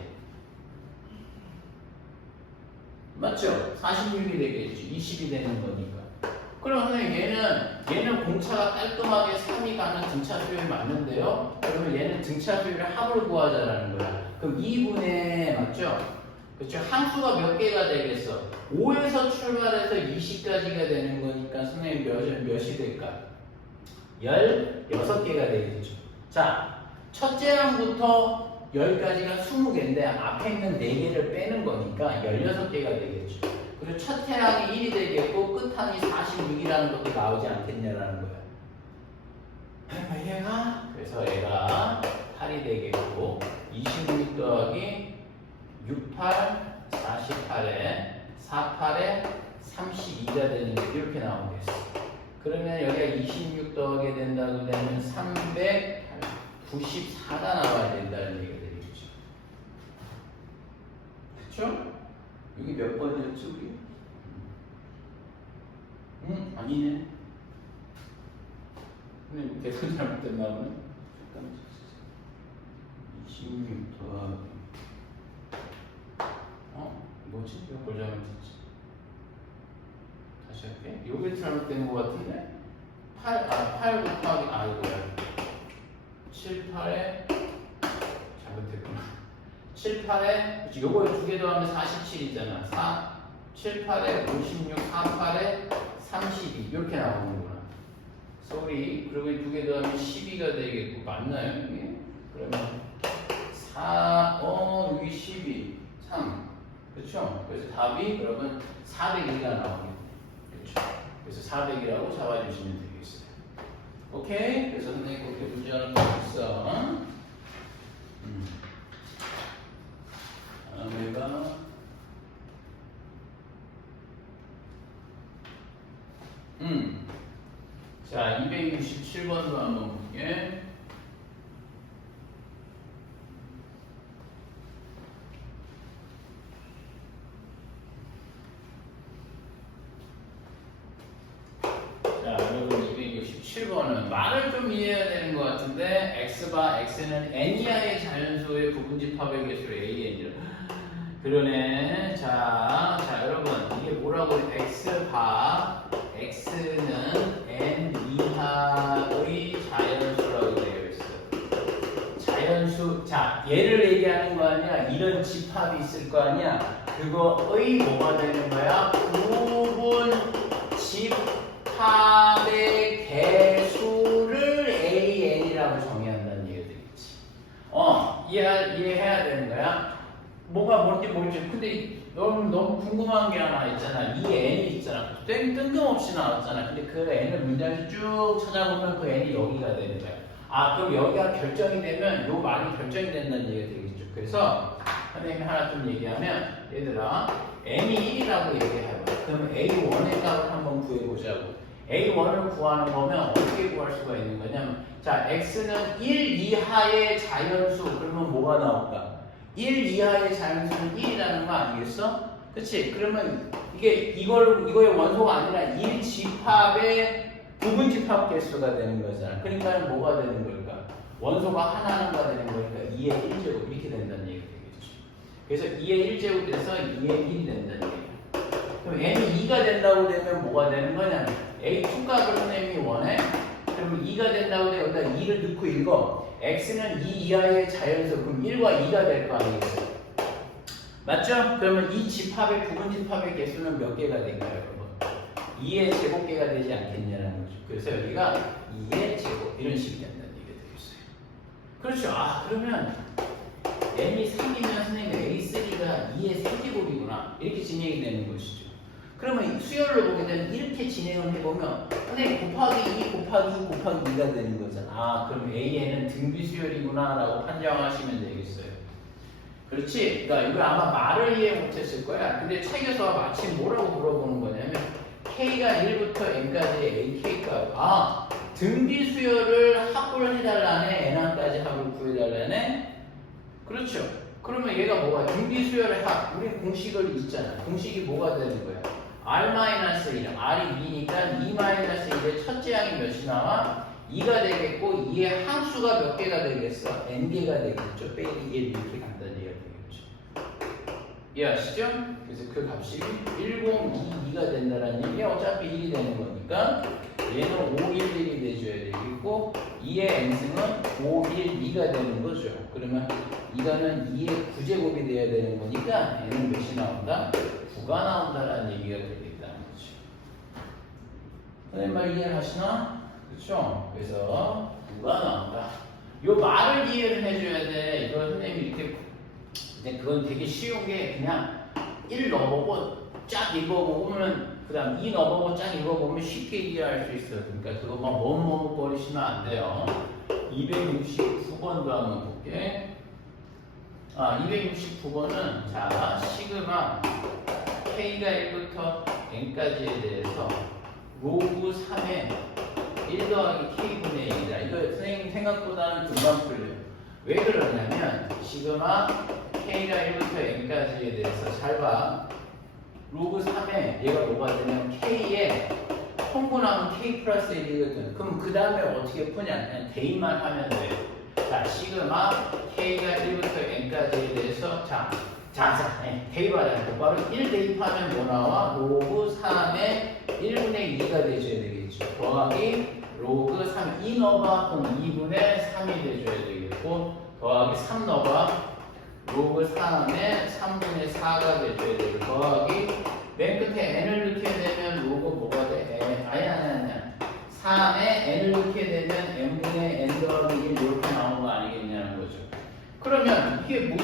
맞죠? 46이 되겠죠. 20이 되는 거니까. 그러면 얘는 공차가 깔끔하게 3이 가는 등차 수율이 맞는데요. 그러면 얘는 등차 수율을 합으로 구하자라는 거야. 그럼 2분의 맞죠? 그렇죠? 항수가 몇 개가 되겠어? 5에서 출발해서 20까지가 되는 거니까 선생님 몇이 될까? 16개가 되겠죠. 자, 첫째 항부터 10까지가 20개인데 앞에 있는 4개를 빼는 거니까 16개가 되겠죠. 그리고 첫 해항이 1이 되겠고 끝항이 46이라는 것도 나오지 않겠냐라는 거야. 얘가 그래서 얘가 8이 되겠고 26 더하기 68, 48에 48에 32가 되는 게 이렇게 나오겠어. 그러면 여기가 26 더하게 된다고 되면 394가 나와야 된다는 얘기가 되겠죠. 그쵸? 여기 몇 번이었죠, 우리? 아니네. 근데 계산 잘못됐나 보네. 26 더하기 뭐지? 이거 뭘 잘못했지? 다시 할게. 요게 잘못된 것 같은데? 8 곱하기, 이거야. 7, 8에, 잘못했구나. 7, 8에, 그치, 요걸 두 개 더하면 47이잖아. 7, 8에 56, 4, 8에 32. 이렇게 나오는구나. 쏘리. 그리고 두 개 더하면 12가 되겠고, 맞나요? 이게? 그러면 여기 12, 3. 그렇죠? 그래서 답이 그러면 400이가 나오겠네. 그렇죠? 그래서 400이라고 잡아주시면 되겠어요. 오케이? 그래서 선생님 그렇게 문제하는 거 있어. 다음에가 자, 267번도 한번 볼게. 7번은 말을 좀 이해해야 되는 것 같은데 x바 x는 n 이하의 자연수의 부분집합의 개수 an이라. 그러네. 자 여러분 이게 뭐라고 해? x바 x는 n 이하의 자연수라고 되어 있어. 자연수. 자 얘를 얘기하는 거 아니야? 이런 집합이 있을 거 아니야? 그거의 뭐가 되는 거야? 부분 집합의 개수를 an이라고 정의한다는 얘기가 되겠지. 이해해야 되는 거야. 뭐가 뭔지 모르지. 근데 너무 궁금한 게 하나 있잖아. 이 n이 있잖아. 뜬금없이 나왔잖아. 근데 그 n을 문장에서 쭉 찾아보면 그 n이 여기가 되는 거야. 그럼 여기가 결정이 되면 요 말이 결정이 된다는 얘기가 되겠죠. 그래서 선생님이 하나 좀 얘기하면, 얘들아 n이 1이라고 얘기해봐. 그럼 a1의 값을 한번 구해보자고. a1을 구하는 거면 어떻게 구할 수가 있는 거냐면, 자 x는 1 이하의 자연수. 그러면 뭐가 나올까? 1 이하의 자연수는 1이라는 거 아니겠어? 그치? 그러면 이거의 원소가 아니라 1 집합의 부분 집합 개수가 되는 거잖아. 그러니까 뭐가 되는 걸까? 원소가 하나가 되는 거니까 2의 1제곱 이렇게 된다는 얘기가 되겠죠. 그래서 2의 1제곱이 돼서 2의 1이 된다는 얘기야. 그럼 n이 2가 된다고 되면 뭐가 되는 거냐면 a2 값을 선생님이 원해? 그러면 2가 된다고 되면 여기다 2를 넣고 읽어. x는 2 이하의 자연수. 그럼 1과 2가 될 거 아니겠어요? 맞죠? 그러면 이 집합의 부분 집합의 개수는 몇 개가 될까요, 여러분? 2의 제곱개가 되지 않겠냐는 거죠. 그래서 여기가 2의 제곱 이런 식이 된다는 얘기가 되겠어요. 그렇죠. 그러면 n이 3이면 선생님 a3가 2의 세제곱이구나 이렇게 진행이 되는 것이죠. 그러면 수열을 보게 되면 이렇게 진행을 해보면 선생님 곱하기 2 곱하기 2 곱하기 2가 되는 거잖아. 그럼 AN은 등비수열이구나 라고 판정하시면 되겠어요. 그렇지? 그러니까 이거 아마 말을 이해 못했을 거야. 근데 책에서 마침 뭐라고 물어보는 거냐면 K가 1부터 N까지의 AK 값. 등비수열을 합을 해달라네. N1까지 합을 구해달라네. 그렇죠? 그러면 얘가 뭐가? 등비수열의 합. 우리 공식을 있잖아. 공식이 뭐가 되는 거야? R-1이랑 R이 2니까 2-1의 첫째 양이 몇이 나와? 2가 되겠고 2의 항수가 몇 개가 되겠어? N개가 되겠죠. 빼기 1 이렇게 간다는 얘기가 되겠죠. 이해하시죠? 그래서 그 값이 1022가 된다는 얘기야. 어차피 1이 되는 거니까 얘는 511이 돼줘야 되겠고 2의 n승은 512가 되는 거죠. 그러면 이거는 2의 9제곱이 돼야 되는 거니까 n은 몇이 나온다? 9가 나온다라는 얘기가 되겠다는 거죠. 선생님 말 이해하시나? 그렇죠? 그래서 9가 나온다. 요 말을 이해를 해줘야 돼. 이거 선생님이 이렇게 근데 그건 되게 쉬운 게 그냥 1 넣어보고 쫙 읽어보면 그 다음 2 넣어보고 쫙 읽어보면 쉽게 이해할 수 있어요. 그러니까 그거 막 머뭇머뭇거리시면 안 돼요. 269번도 한번 볼게. 269번은 자 시그마 K가 1부터 N까지에 대해서 로그 3의 1 더하기 K분의 1이다. 이거 선생님 생각보다는 금방 풀려요. 왜 그러냐면 시그마 K가 1부터 N까지에 대해서 잘 봐. 로그 3에 얘가 뭐가 되냐면 K에 통분하면 K 플러스 1이거든. 그럼 그 다음에 어떻게 푸냐? 그냥 대입만 하면 돼. 자, 시그마 K가 1부터 N까지에 대해서 대입하자고. 바로 1 대입하면 뭐 나와? 로그 3의 1분의 2가 돼줘야 되겠죠. 더하기 로그 3, 2 넣어봐. 그럼 2분의 3이 돼줘야 되겠고 더하기 3 넣어봐. 로그 3의 3분의 4가 돼줘야 되고 더하기 맨 끝에 n을 넣게 되면 로그 뭐가 돼? 아니야 3에 n을 넣게 되면 n분의 n 더하기 1 이렇게 나오는 거 아니겠냐는 거죠. 그러면 이게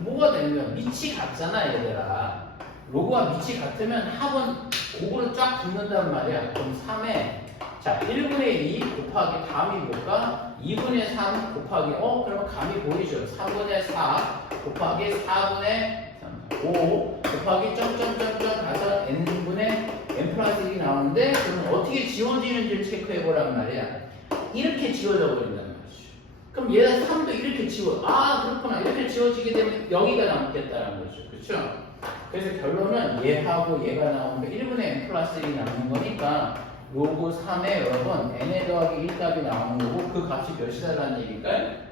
뭐가 되는 거야? 밑이 같잖아 얘들아. 로그와 밑이 같으면 합은 곱으로 쫙 붙는단 말이야. 그럼 3에 자 1분의 2 곱하기 감이 뭘까? 2분의 3 곱하기 그러면 감이 보이죠? 3분의 4 곱하기 4분의 5 곱하기 점점점점 가서 n분의 n 플러스 1이 나오는데 그럼 어떻게 지워지는지를 체크해보란 말이야. 이렇게 지워져 버린단 말이죠. 그럼 얘가 3도 이렇게 지워. 그렇구나. 이렇게 지워지게 되면 여기가 남겠다는 거죠. 그렇죠? 그래서 결론은 얘하고 얘가 나오는 게 1분의 n 플러스 1이 남는 거니까 요거 3에 여러분 n에 더하기 1 값이 나오는 거고 그 값이 몇이다라는 얘기일까요?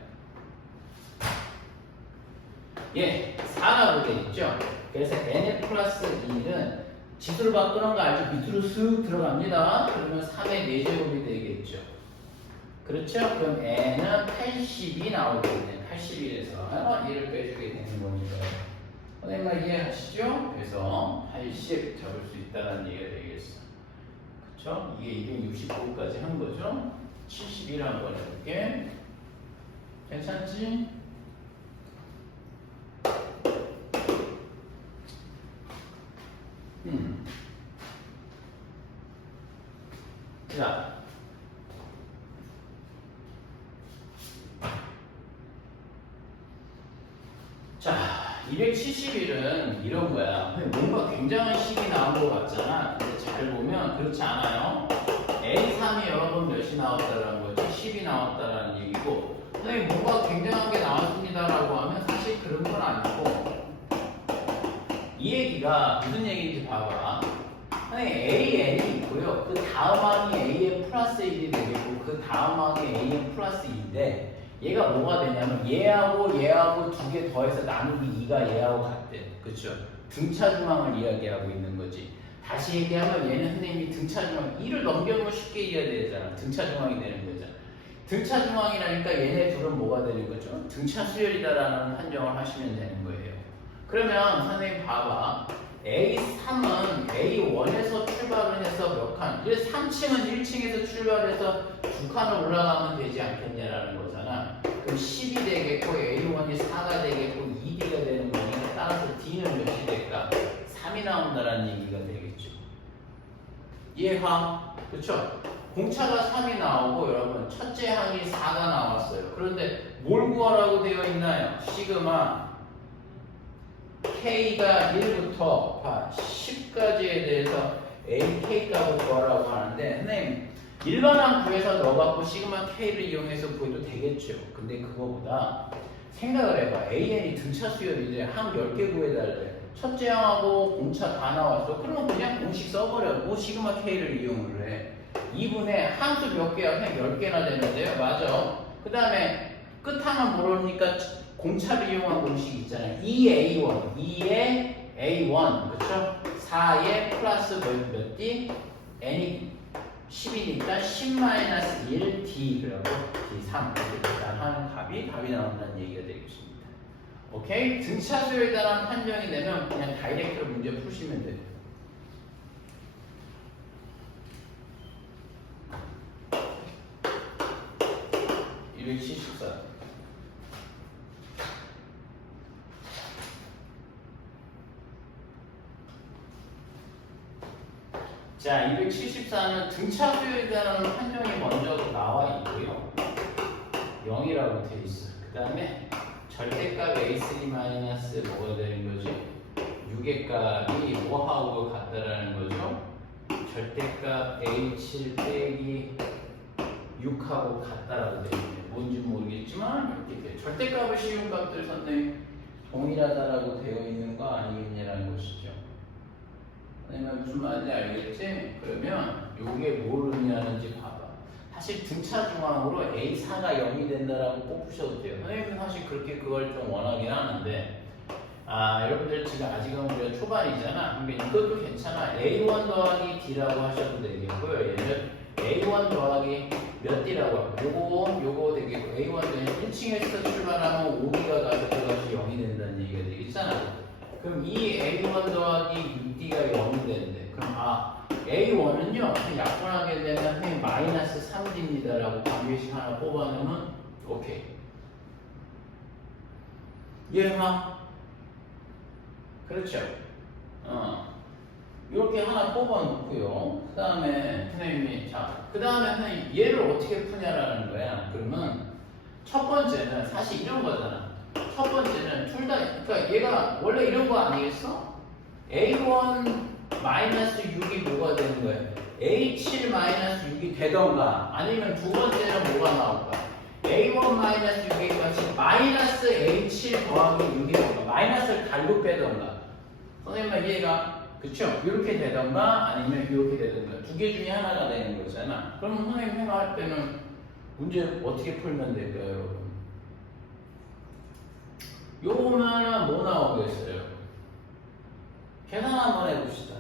예, 4라고 돼 있죠. 그래서 n 플러스 1은 지수를 바꾸는 거 알죠? 밑으로 쓱 들어갑니다. 그러면 3의 4제곱이 되겠죠. 그렇죠? 그럼 n은 80이 나오겠네. 81에서 1을 빼주게 되는 거니까요. 선생님 이해하시죠? 그래서 80 잡을 수 있다는 얘기가 되겠어. 그쵸? 이게 269까지 한 거죠? 71 한번 해볼게. 괜찮지? 자, 271은 이런 거야. 뭔가 굉장한 식이 나온 것 같잖아. 근데 잘 보면 그렇지 않아요. A3이 여러 번 몇이 나왔다라는 거지. 10이 나왔다라는 얘기고. 선생님 뭔가 굉장한 게 나왔습니다라고 하면 사실 그런 건 아니고. 이 얘기가 무슨 얘기인지 봐봐. 선생님 AN이 있고요. 그 다음 항이 AN 플러스 1이 되겠고 그 다음 항이 AN 플러스 2인데 얘가 뭐가 되냐면 얘하고 두 개 더해서 나누기 2가 얘하고 같대. 그쵸? 등차 중항을 이야기하고 있는 거지. 다시 얘기하면 얘는 선생님이 등차 중항 2를 넘겨면 쉽게 이해해야 되잖아. 등차 중항이 되는 거잖아. 등차 중항이라니까 얘네 둘은 뭐가 되는 거죠? 등차 수열이다라는 판정을 하시면 되는 거예요. 그러면 선생님 봐봐. A3은 A1에서 출발을 해서 몇 칸? 3층은 1층에서 출발해서 2칸을 올라가면 되지 않겠냐라는 거잖아. 그럼 10이 되겠고 A1이 4가 되겠고 2D가 되는 거니까 따라서 D는 몇이 될까? 3이 나온다라는 얘기가 되겠죠. 이해가? 그렇죠? 공차가 3이 나오고 여러분 첫째 항이 4가 나왔어요. 그런데 뭘 구하라고 되어 있나요? 시그마 K가 1부터 10까지에 대해서 AK 값을 구하라고 하는데 선생님 일반항 구해서 넣어갖고 시그마 K를 이용해서 구해도 되겠죠. 근데 그거보다 생각을 해봐. AN이 등차 수열인데 항 10개 구해달래. 첫째 항하고 공차 다 나왔어. 그러면 그냥 공식 써버려. 시그마 K를 이용을 해. 2분의 항수 몇 개야? 그냥 10개나 되는데요. 맞아. 그 다음에 끝항은 모르니까 공차를 이용한 공식이 있잖아요. 2A1, 2의 A1, 그렇죠? 4의 플러스 몇 D? N이 10이니까 10-1D 그리고 D3 이렇게 하는 답이 나온다는 얘기가 되겠습니다. 오케이? 등차 수요에 따른 판정이 되면 그냥 다이렉트로 문제 푸시면 돼요. 자, 274는 등차 수요에 대한 판정이 먼저 나와 있고요. 0이라고 되어 있어. 그 다음에 절대값 A3 마이너스 뭐가 되는 거지? 6의 값이 뭐하고 같다라는 거죠? 절대값 A7 빼기 6하고 같다라고 되어 있네요. 뭔지 모르겠지만 이렇게 돼. 절대값을 씌운 값들 선생님 동일하다라고 되어 있는 거 아니겠냐라는 것이죠. 선생님 무슨 말인지 알겠지? 그러면 이게 뭘 의미하는지 봐봐. 사실 등차 중앙으로 A4가 0이 된다라고 꼭 푸셔도 돼요. 선생님은 사실 그렇게 그걸 좀 원하긴 하는데 여러분들 지금 아직은 우리가 초반이잖아. 근데 이것도 괜찮아. A1 더하기 D라고 하셔도 되겠고요. 얘는 A1 더하기 몇 D라고 하고 요거 되겠고 A1은 1층에서 출발하면 5D가 가서 그것이 0이 된다는 얘기가 되겠잖아. 그럼 이 A1 더하기 6D가 0이 되는데 그럼 A1은요 약분하게 되면 마이너스 3D입니다 라고 관계식 하나 뽑아놓으면 오케이. 이해가? 그렇죠. 이렇게 하나 뽑아놓고요. 그 다음에 선생님이 그 다음에 선생님 얘를 어떻게 푸냐라는 거야. 그러면 첫 번째는 사실 이런 거잖아. 첫 번째는 둘 다 그러니까 얘가 원래 이런 거 아니겠어? A1 마이너스 6이 뭐가 되는 거야? A7 마이너스 6이 되던가 아니면 두 번째는 뭐가 나올까? A1 마이너스 6의 값이 마이너스 A7 더하기 6이 되던가 마이너스를 달고 빼던가 선생님만 이해가? 그쵸? 이렇게 되던가 아니면 이렇게 되던가 두 개 중에 하나가 되는 거잖아. 그러면 선생님 생각할 때는 문제 어떻게 풀면 될까요, 여러분? 요거는 뭐 나오겠어요? 계산 한번 해봅시다.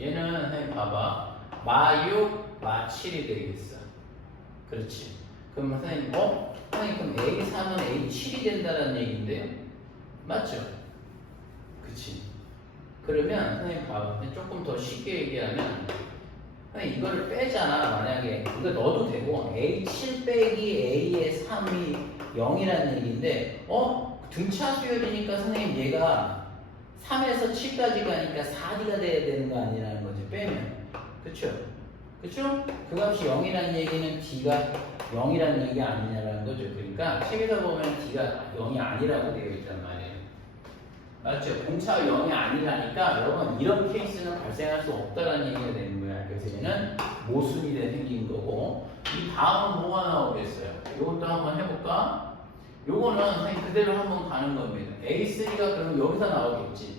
얘는 선생님 봐봐. 마6, 마7이 되겠어. 그렇지. 그럼 선생님 선생님 그럼 A3은 A7이 된다는 얘기인데요? 맞죠? 그치. 그러면 선생님 봐봐. 조금 더 쉽게 얘기하면 선생님 이거를 빼잖아. 만약에 이거 넣어도 되고 A7 빼기 A의 3이 0이라는 얘기인데 등차 수열이니까 선생님 얘가 3에서 7까지 가니까 4D가 돼야 되는 거 아니라는 거지. 빼면. 그쵸? 그쵸? 그 값이 0이라는 얘기는 D가 0이라는 얘기가 아니냐라는 거죠. 그러니까 책에서 보면 D가 0이 아니라고 되어 있단 말이에요. 맞죠? 공차가 0이 아니라니까 여러분 이런 케이스는 발생할 수 없다는 얘기가 되는 거야. 그래서 얘는 모순이 생긴 거고 이 다음은 뭐가 나오겠어요? 이것도 한번 해볼까? 요거는 선생님 그대로 한번 가는 겁니다. A3가 그럼 여기서 나오겠지.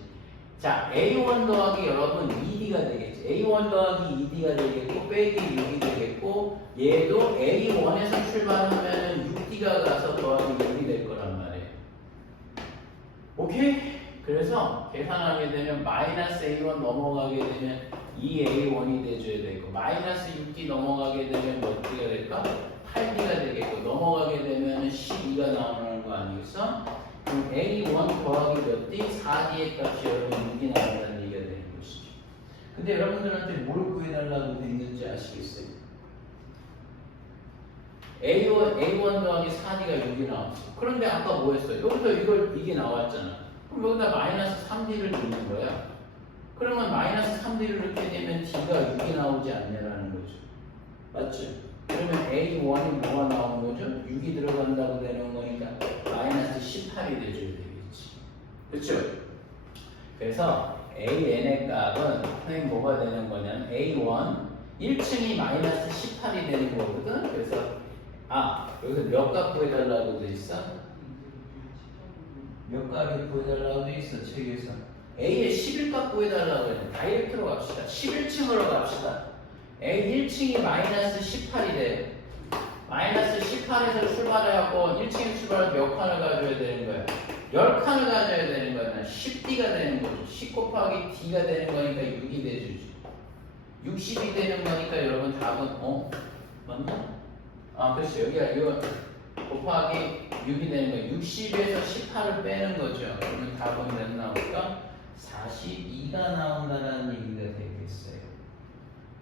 자, A1 더하기 여러분 2D가 되겠지. A1 더하기 2D가 되겠고 빼기 6이 되겠고 얘도 A1에서 출발하면 6D가 가서 더하기 6이 될 거란 말이에요. 오케이? 그래서 계산하게 되면 마이너스 A1 넘어가게 되면 2A1이 돼줘야 되고 마이너스 6D 넘어가게 되면 몇 D가 될까? 8D가 되겠고 넘어가게 되면 12가 나오는 거 아니겠어? 그럼 A1 더하기 몇 D? 4D의 값이 여러분 6이 나온다는 얘기가 되는 것이죠. 근데 여러분들한테 뭘 구해달라고 돼 있는지 아시겠어요? A1 더하기 4D가 6이 나왔어. 그런데 아까 뭐 했어요? 여기서 이게 나왔잖아. 그럼 여기다 마이너스 3D를 넣는 거야. 그러면 마이너스 3D를 넣게 되면 D가 6이 나오지 않냐라는 거죠. 맞지? 그러면 A1이 뭐가 나오는 거죠? 6이 들어간다고 되는 거니까 마이너스 18이 돼줘야 되겠지. 그렇죠? 그래서 AN의 값은 선생님 뭐가 되는 거냐면 A1 1층이 마이너스 18이 되는 거거든. 그래서 여기서 몇 값 구해달라고 돼 있어? 몇 값이 구해달라고 돼 있어 책에서. A의 11값 구해달라고 해. 다이렉트로 갑시다. 11층으로 갑시다. A 1층이 마이너스 18이 돼. 마이너스 18에서 출발해갖고 1층에 출발해서 몇 칸을 가져야 되는 거야? 10칸을 가져야 되는 거야. 10D가 되는 거죠. 10 곱하기 D가 되는 거니까 6이 돼주지. 60이 되는 거니까 여러분 답은 맞나? 그렇지. 여기가 이거 곱하기 6이 되는 거야. 60에서 18을 빼는 거죠. 그러면 답은 몇 나올까? 42가 나온다는 얘기가 되겠어요.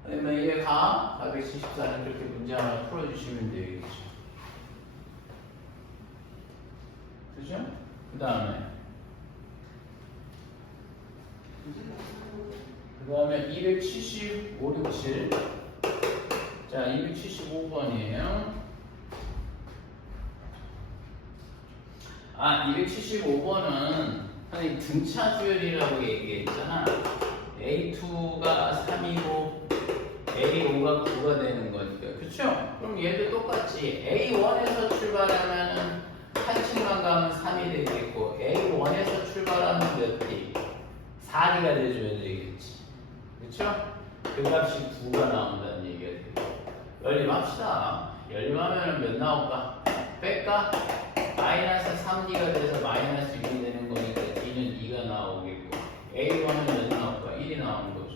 그러면 이게 474는 그렇게 문제 하나 풀어주시면 되겠죠. 그죠? 그 다음에 275, 67. 자, 275번이에요. 275번은 선생님 등차 수열이라고 얘기했잖아. A2가 3이고 A5가 9가 되는 거니까. 그쵸? 그럼 얘도 똑같이 A1에서 출발하면은 8층만 가면 3이 되겠고 A1에서 출발하면 몇 D? 4D가 돼줘야 되겠지. 그쵸? 그 값이 9가 나온다는 얘기가 되고. 열림합시다. 열림하면 몇 나올까? 뺄까? 마이너스 3D가 돼서 마이너스 6이 되는 거니까 D는 2가 나오겠고 A1은 몇 나올까? 1이 나오는 거죠.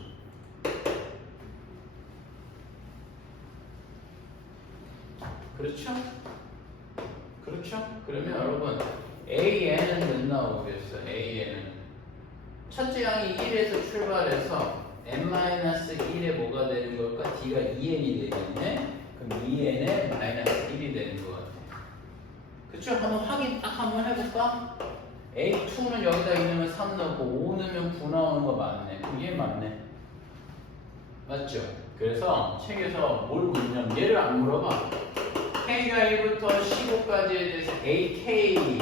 그렇죠? 그렇죠? 그러면 여러분 AN은 몇 나오겠어? AN은 첫째 양이 1에서 출발해서 n-1에 뭐가 되는 걸까? D가 2n이 되겠네? 그럼 2n에 마이너스 1이 되는 거 같아. 그쵸? 한번 확인 딱 한번 해볼까? A2는 여기다 있으면 3 넣고 5 넣으면 9 나오는 거 맞네. 그럼 얘 맞네. 맞죠? 그래서 책에서 뭘 묻냐면 얘를 안 물어봐. K가 1부터 15까지에 대해서 AK,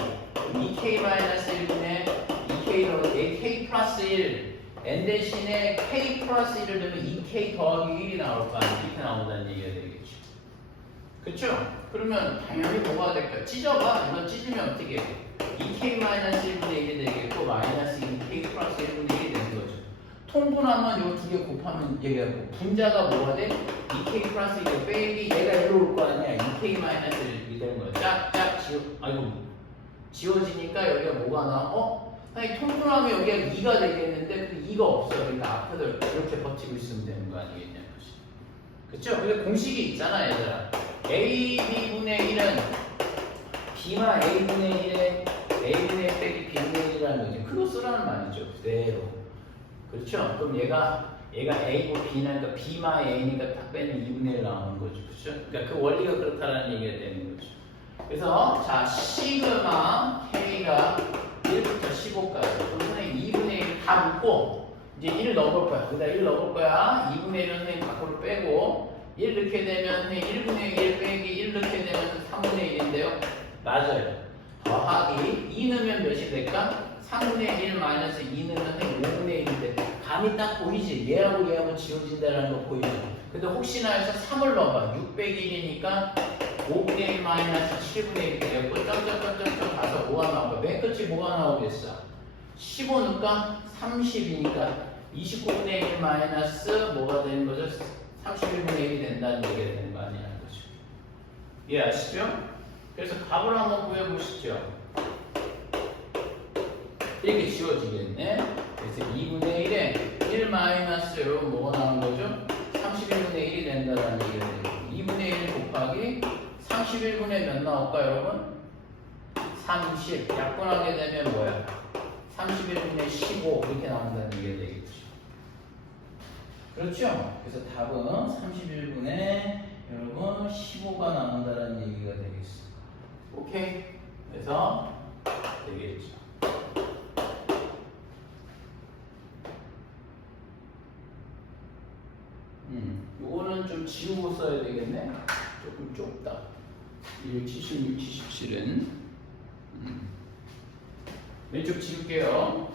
2K-1분의 2K로 AK 플러스 1 N 대신에 K 플러스 1을 넣으면 2K 더하기 1이 나올 거 아니야. 이렇게 나온다는 얘기가 되겠죠. 그쵸? 그러면 당연히 뭐가 될까? 찢어봐. 이거 찢으면 어떻게 해? 2K 마이너스 1분의 1이 되겠고 마이너스 2K 플러스 1분의 1이 되는 거죠. 통분하면 요 두 개 곱하면 얘가 뭐 분자가 뭐가 돼? 2k 플러스 1 빼기 얘가 일로 올 거 아니야. 2k 마이너스 1이 되는 거야. 짝짝 지워지니까 여기가 뭐가 나와? 아니 통분하면 여기가 2가 되겠는데 그 2가 없어. 그러니까 앞에도 이렇게 버티고 있으면 되는 거 아니겠냐. 그쵸? 근데 공식이 있잖아 얘들아. AB분의 1은 B만 A분의 1에 A분의 1 빼기 B분의 1이라는 거지. 그거 쓰라는 말이죠. 그대로. 그렇죠? 그럼 얘가 A고 B니까 B만 A니까 딱 빼면 2분의 1 나오는 거죠. 그렇죠? 그러니까 그 원리가 그렇다는 얘기가 되는 거죠. 그래서 자 시그마 K가 1부터 15까지 그럼 선생님 2분의 1 다 묶고 이제 1을 넣어볼 거야. 거기다 1 넣어볼 거야. 2분의 1은 선생님 밖으로 빼고 1 넣게 되면 선생님 1분의 1 빼기 1 넣게 되면 3분의 1인데요. 맞아요. 더하기 2 넣으면 몇이 될까? 3분의 1 마이너스 2 넣으면 선생님 5분의 1인데 감이 딱 보이지? 얘하고 지워진다는 거 보이죠? 근데 혹시나 해서 3을 넣어봐. 6 빼기 1이니까 5분의 1 마이너스 7분의 1 되고 점점점점점 가서 뭐가 나올까? 맨 끝이 뭐가 나오겠어? 15 넣을까? 30이니까 29분의 1 마이너스 뭐가 되는 거죠? 31분의 1이 된다는 얘기가 되는 거 아니냐는 거죠. 이해하시죠? 그래서 값을 한번 구해보시죠. 이렇게 지워지겠네. 그래서 2분의 1에 1 마이너스 여러분 뭐가 나오는 거죠? 31분의 1이 된다는 얘기가 되고 2분의 1 곱하기 31분의 몇 나올까 여러분? 30 약분하게 되면 뭐야? 31분의 15 이렇게 나온다는 얘기가 되겠죠. 그렇죠? 그래서 답은 31분의 여러분 15가 나온다는 얘기가 되겠어. 오케이? 그래서 되겠죠. 요거는 좀 지우고 써야 되겠네. 조금 좁다. 276, 77은 왼쪽 지울게요.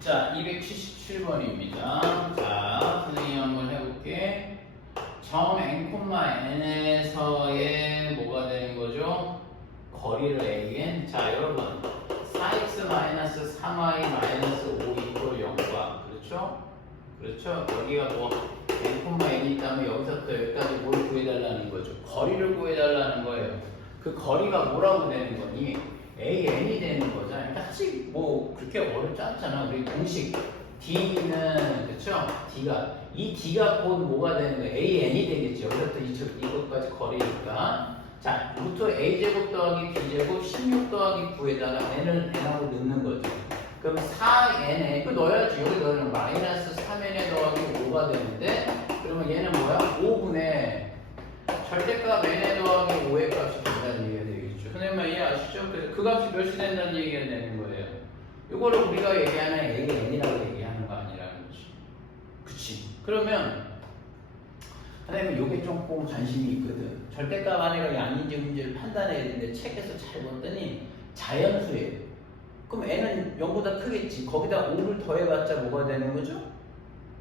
자, 277번입니다. 자, 선생님 한번 해볼게. 점 n,n에서의 뭐가 되는 거죠? 거리를 an. 자, 여러분. 4x-3y-5 이퀄 0과. 그렇죠? 그렇죠? 여기가 뭐 n,n이 있다면 여기서부터 여기까지 뭘 구해달라는 거죠? 거리를 구해달라는 거예요. 그 거리가 뭐라고 되는 거니? AN이 되는 거잖아. 그러니까 사실 뭐 그렇게 어렵지 않잖아. 우리 공식 D는 그쵸? 이 D가 곧 뭐가 되는 거야? AN이 되겠죠. 여기서부터 이것까지 거리니까. 자, 루트 A제곱 더하기 B제곱 16 더하기 9에다가 N을 N하고 넣는 거죠. 그럼 4N에 그 넣어야지. 여기 넣으면 마이너스 3N에 더하기 5가 되는데 그러면 얘는 뭐야? 5분의 절대값 N에 더하기 5의 값이 된다는 얘기가 되겠죠. 선생님만 이해하시죠? 그래서 그 값이 몇이 된다는 얘기가 되는 거예요. 이거를 우리가 얘기하는 AN이라고 얘기하는 거 아니라는 거지. 그치? 그러면 선생님 요게 조금 관심이 있거든. 절대값 안에가 양인지 음인지를 판단해야 되는데 책에서 잘 봤더니 자연수예요. 그럼 N은 0보다 크겠지. 거기다 5를 더해봤자 뭐가 되는 거죠?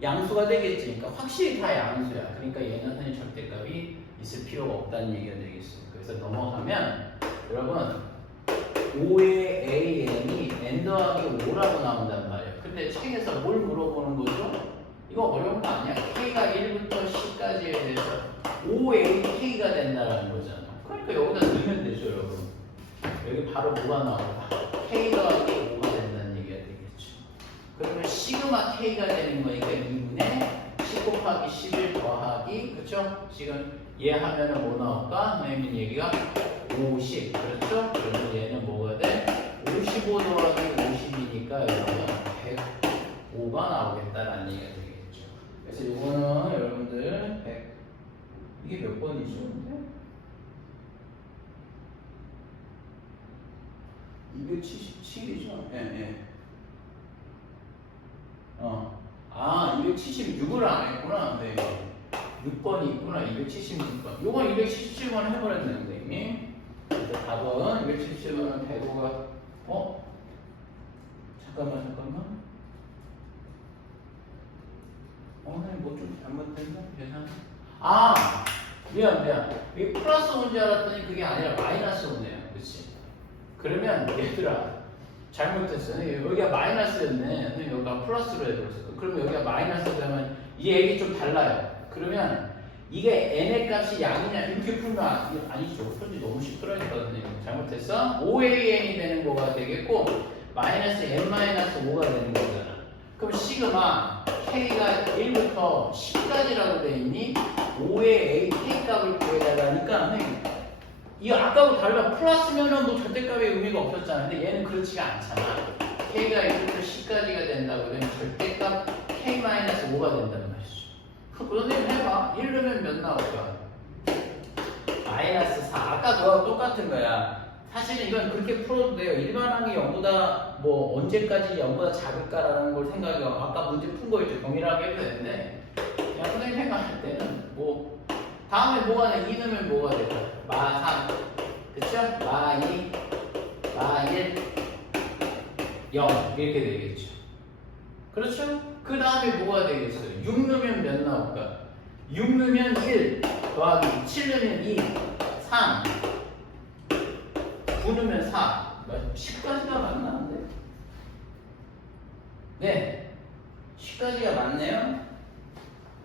양수가 되겠지. 그러니까 확실히 다 양수야. 그러니까 얘는 선생님 절대값이 있을 필요가 없다는 얘기가 되겠습니다. 그래서 넘어가면 여러분 5의 AN이 N 더하기 5라고 나온단 말이에요. 근데 책에서 뭘 물어보는 거죠? 이거 어려운 거 아니야? K가 1부터 10까지에 대해서 5AK가 된다는 거잖아. 그러니까 여기다 넣으면 되죠 여러분. 여기 바로 뭐가 나올까? K 더하기 5가 된다는 얘기가 되겠죠. 그러면 시그마 K가 되는 거니까 2분의 10 곱하기 11 더하기 그쵸? 지금 얘 하면은 뭐 나올까? 선생님 얘기가 50 그렇죠? 그러면 얘는 뭐가 돼? 55 더하기 50이니까 여러분 105가 나오겠다라는 얘기가 되겠죠. 그래서 이거는 여러분들 100 이게 몇 번이죠? 277이죠? 예, 예. 276을 안 했구나. 네. 6번이 있구나. 276번. 요건 277번 해버렸네, 선생님이. 그래서 답은 277번은 배고가, 잠깐만. 선생님 뭐 좀 잘못됐나? 계산. 미안. 이게 플러스 온 줄 알았더니 그게 아니라 마이너스 오네요. 그치? 그러면 얘들아, 잘못했어. 여기가 마이너스였네. 선생님 여기가 플러스로 해버렸어. 그러면 여기가 마이너스 되면 이 얘기 좀 달라요. 그러면 이게 n의 값이 양이냐 이렇게 풀면 아니죠. 솔직히 너무 시끄러니까 잘못했어. 5an이 되는 거가 되겠고 마이너스 n-5가 되는 거잖아. 그럼 시그마 k가 1부터 10까지라고 돼 있니? 5의 a k 값을 구해달라니까 이거 아까하고 달라. 플러스면은 뭐 절대값의 의미가 없었잖아. 근데 얘는 그렇지가 않잖아. k가 1부터 10까지가 된다고 되면 절대값 k-5가 된다는 말이죠. 선생님 해봐. 1 넣으면 몇 나올까? 마이너스 4. 아까 그거하고 똑같은 거야. 사실은 이건 그렇게 풀어도 돼요. 일반항이 0보다 뭐 언제까지 0보다 작을까라는 걸 생각해요. 아까 문제 푼 거 있죠. 동일하게 해도 되는데 그냥 선생님 생각할 때는 뭐 다음에 뭐가 돼? 2 넣으면 뭐가 될까? 마 3 그쵸? 마 2 마 1 0 이렇게 되겠죠. 그렇죠? 그 다음에 뭐가 되겠어요? 6 넣으면 몇 나올까? 6 넣으면 1 더하기 7 넣으면 2 3 9 넣으면 4 10까지가 맞나는데? 네 10까지가 맞네요.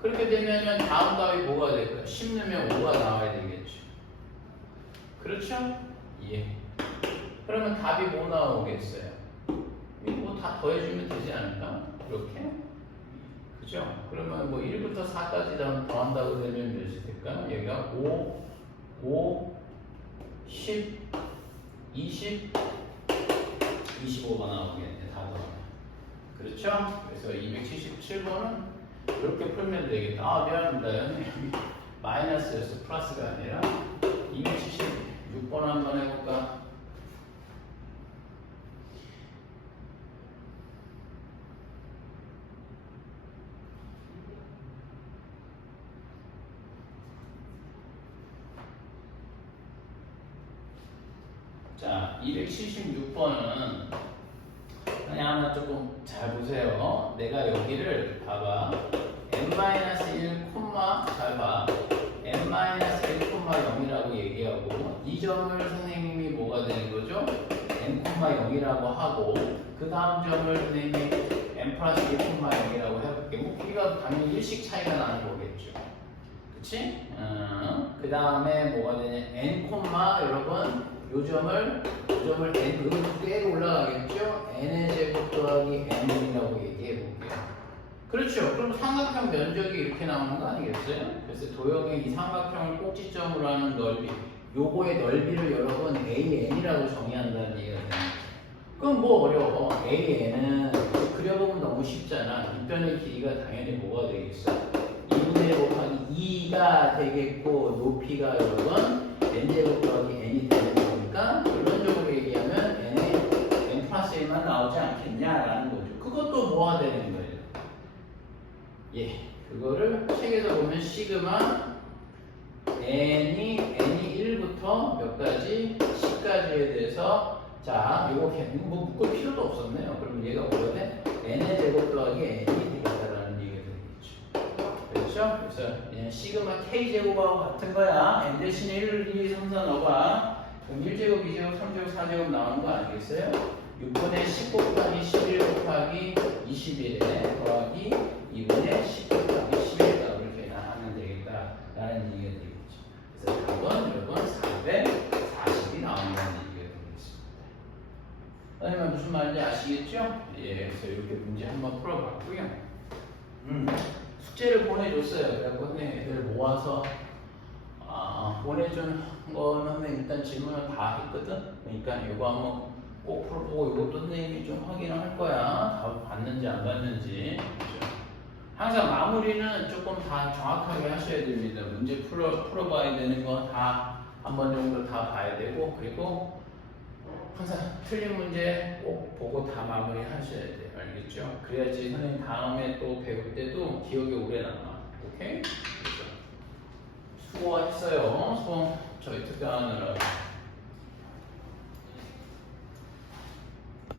그렇게 되면 다음 값이 뭐가 될까? 10 넣으면 5가 나와야 되겠죠. 그렇죠? 예. 그러면 답이 뭐 나오겠어요? 이거 다 더해주면 되지 않을까? 이렇게? 그죠? 그러면 뭐 1부터 4까지 더한다고 되면 몇이 될까? 얘가 5, 10, 20, 25가 나오겠네. 다 더하면. 그렇죠? 그래서 277번은 이렇게 풀면 되겠다. 미안합니다. 여기 마이너스였어. 플러스가 아니라 276번 한번 해볼까? 자, 276번은 그냥 하나 조금 잘 보세요. 내가 여기를 봐봐. n-1, 잘 봐. n-1,0이라고 얘기하고 이 점을 선생님이 뭐가 되는 거죠? n,0이라고 하고 그 다음 점을 선생님이 n 플러스 1,0이라고 해볼게. 뭐 우리가 당연히 일식 차이가 나는 거겠죠. 그치? 그 다음에 뭐가 되냐? n, 여러분 요 점을 n 그대로 올라가겠죠? n의 제곱 더하기 n이라고 얘기해 볼게요. 그렇죠. 그럼 삼각형 면적이 이렇게 나오는 거 아니겠어요? 그래서 도형의 이 삼각형을 꼭지점으로 하는 넓이, 요거의 넓이를 여러분 AN이라고 정의한다는 얘기가 됩니다. 그럼 뭐 어려워? AN은 그려보면 너무 쉽잖아. 밑변의 길이가 당연히 뭐가 되겠어? 2분의 1 곱하기 2가 되겠고 높이가 여러분 n제곱 더하기 n이 되는 거니까 결론적으로 얘기하면 n 플러스 1만 나오지 않겠냐라는 거죠. 그것도 뭐가 되는 거예요? 예, 그거를 책에서 보면 시그마 n이 1부터 몇 가지 10까지에 대해서 자, 이거 뭐 묶을 필요도 없었네요. 그러면 얘가 뭐가 돼? n의 제곱 더하기 n이 되겠다라는 얘기가 되겠죠. 그렇죠? 그래서 그냥 시그마 k 제곱하고 같은 거야. n 대신에 1, 2, 3, 4 넣어봐. 그럼 1제곱, 2제곱, 3제곱, 4제곱 나오는 거 아니겠어요? 6분의 10 곱하기 11 곱하기 21에 더하기 2분의 10 곱하기 11값을 이렇게 하면 되겠다라는 얘기가 되겠죠. 그래서 답은 여러분 440이 나온다는 얘기가 되겠습니다. 선생님 무슨 말인지 아시겠죠? 예, 그래서 이렇게 문제 한번 풀어봤고요. 숙제를 보내줬어요. 그래갖고 애들 모아서 보내준 거는 일단 질문을 다 했거든. 그러니까 이거 한번 꼭 풀어보고 이것도 선생님이 좀 확인을 할 거야. 답 봤는지 안 봤는지. 그렇죠? 항상 마무리는 조금 다 정확하게 하셔야 됩니다. 문제 풀어봐야 되는 거 다 한 번 정도 다 봐야 되고 그리고 항상 틀린 문제 꼭 보고 다 마무리 하셔야 돼요. 알겠죠? 그래야지 선생님 다음에 또 배울 때도 기억이 오래 남아. 오케이? 그렇죠? 수고하셨어요. 저희 특강하느라.